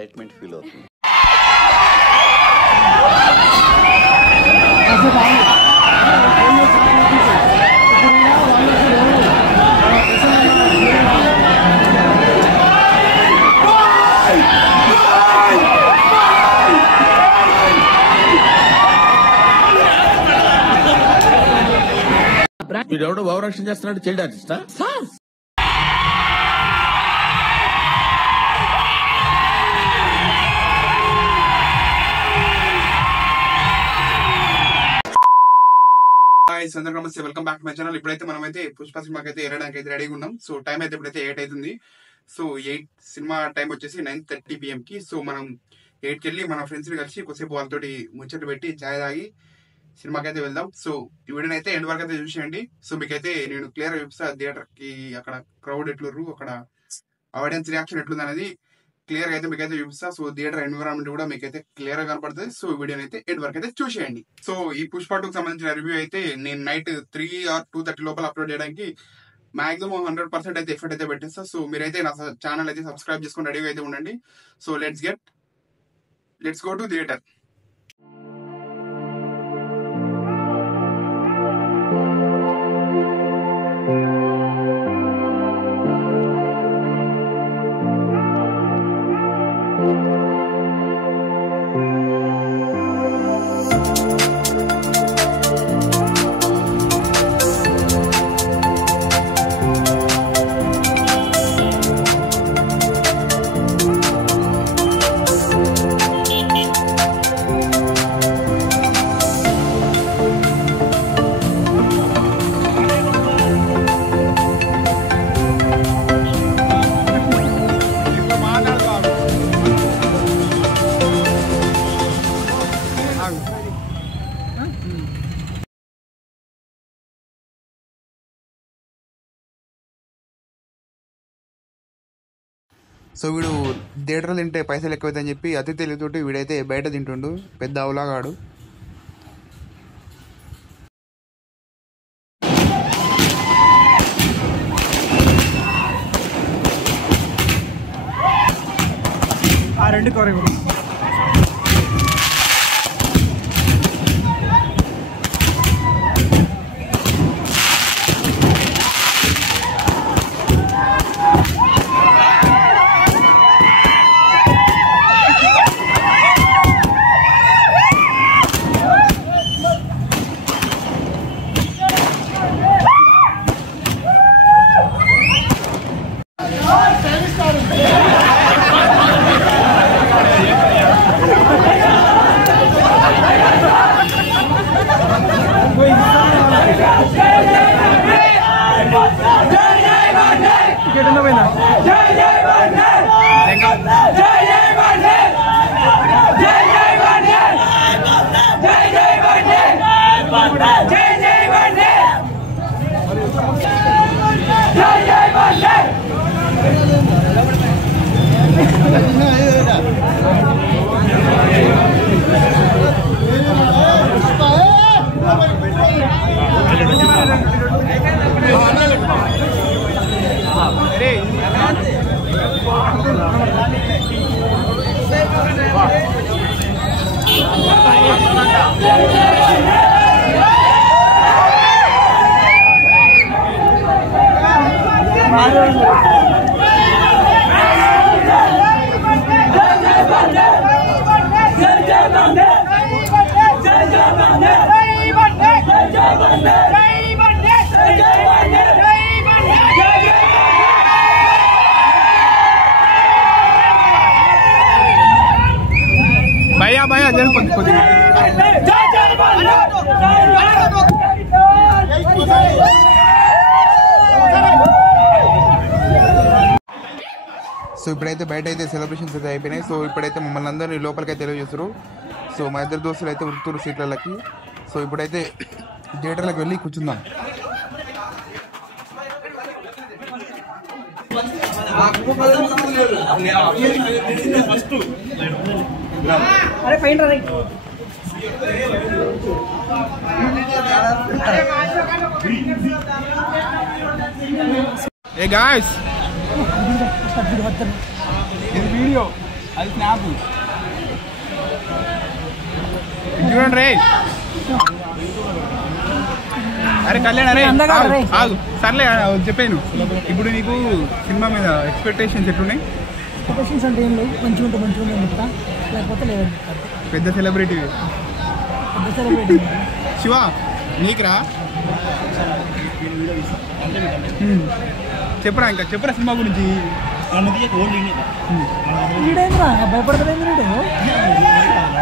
Excitement feel అవుతుంది. వీడెవడో భావరక్షణ చేస్తున్నాడు, చైల్డ్ ఆర్టిస్టా? అందరూ నమస్తే, welcome back to my channel. ఇప్పుడైతే మనమైతే పుష్ప సినిమాకి అయితే వెళ్ళడానికి అయితే రెడీగా ఉన్నాం. సో టైం అయితే ఇప్పుడైతే 8 అవుతుంది. సో 8 సినిమా టైం వచ్చేసి 9:30 PM కి. సో మనం 8కి వెళ్ళి మన ఫ్రెండ్స్ ని కలిసి కొద్దిసేపు వాళ్ళతోటి ముచ్చట్లు పెట్టి చాయ్ తాగి సినిమాకి అయితే వెళ్దాం. సో ఈ వీడియోని అయితే ఎండ్ వరకు అయితే చూసేయండి. సో మీకైతే నేను క్లియర్ గా చూపిస్తా థియేటర్ కి అక్కడ క్రౌడ్ ఎట్లుర్రు, అక్కడ ఆడియన్స్ రియాక్షన్ ఎట్లుంది అనేది క్లియర్ గా అయితే మీకైతే చూపిస్తా. సో థియేటర్ ఎన్విరాన్మెంట్ కూడా మీకైతే క్లియర్ గా కనపడుతుంది. సో వీడియోని అయితే ఎండ్ వరకు అయితే చూసేయండి. సో ఈ పుష్ప 2కి సంబంధించిన రివ్యూ అయితే నేను నైట్ 3 or 2:30 లోపల అప్లోడ్ చేయడానికి మాక్సిమం 100% అయితే ఎఫర్ట్ అయితే పెట్టేస్తా. సో మీరైతే నా ఛానల్ అయితే సబ్స్క్రైబ్ చేసుకుని రెడీగా అయితే ఉండండి. So let's go to theatre. So వీడు థియేటర్లో తింటే పైసలు ఎక్కువైతే చెప్పి అతి తెలివితోటి వీడైతే బయట తింటుండు, పెద్ద అవలాగాడు. రెండు కోరే భయ్యా కొద్ది సో ఇప్పుడైతే బయట అయితే సెలబ్రేషన్స్ అయితే అయిపోయినాయి. సో ఇప్పుడైతే మమ్మల్ని అందరినీ లోపలికైతే తెలియజేస్తారు. సో మా ఇద్దరు దోస్తులు అయితే ఉరుకుతారు సీట్లకి. సో ఇప్పుడైతే థియేటర్లకు వెళ్ళి కూర్చుందాం. अरे पेंट रही Hey guys, ఇది వీడియో అది స్నాప్ చూడండి రే. అరే కళ్యాణ్ అరే ఆగు సర్లే చెప్పాను. ఇప్పుడు నీకు సినిమా మీద ఎక్స్పెక్టేషన్స్ ఎట్లున్నాయి? ఎక్స్పెక్టేషన్స్ అంటే ఏం లేవు, మంచిగా ఉంటే మంచిగా చెప్తా, లేకపోతే లేదని చెప్తాను. పెద్ద సెలబ్రిటీ శివ నీకురా చెప్పరా, ఇంకా చెప్పరా సినిమా గురించి. వీడేంద్రా భయపడతలేదు, వీడు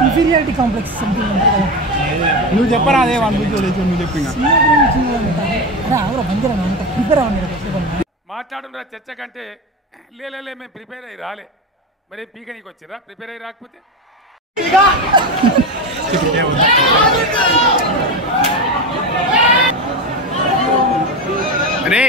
ఇన్ఫీరియారిటీ కాంప్లెక్స్ సంథింగ్ ఉంటుంది కదా. నువ్వు చెప్పరా అదే వాళ్ళ గురించి నువ్వు చెప్పిన సినిమా గురించి అరే ఆవురా బందరా అంత ప్రిపేర్ అవ్వండి. మాట్లాడుతున్న చర్చ కంటే లేలే మేము ప్రిపేర్ అయ్యి రాలే, మరి పీకనీకి వచ్చిరా? ప్రిపేర్ అయ్యి రాకపోతే రే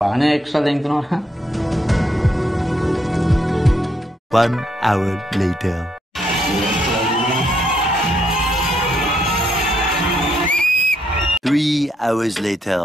బాగానే ఎక్స్ట్రా తింటున్నారా? 1 hour later. 3 hours later.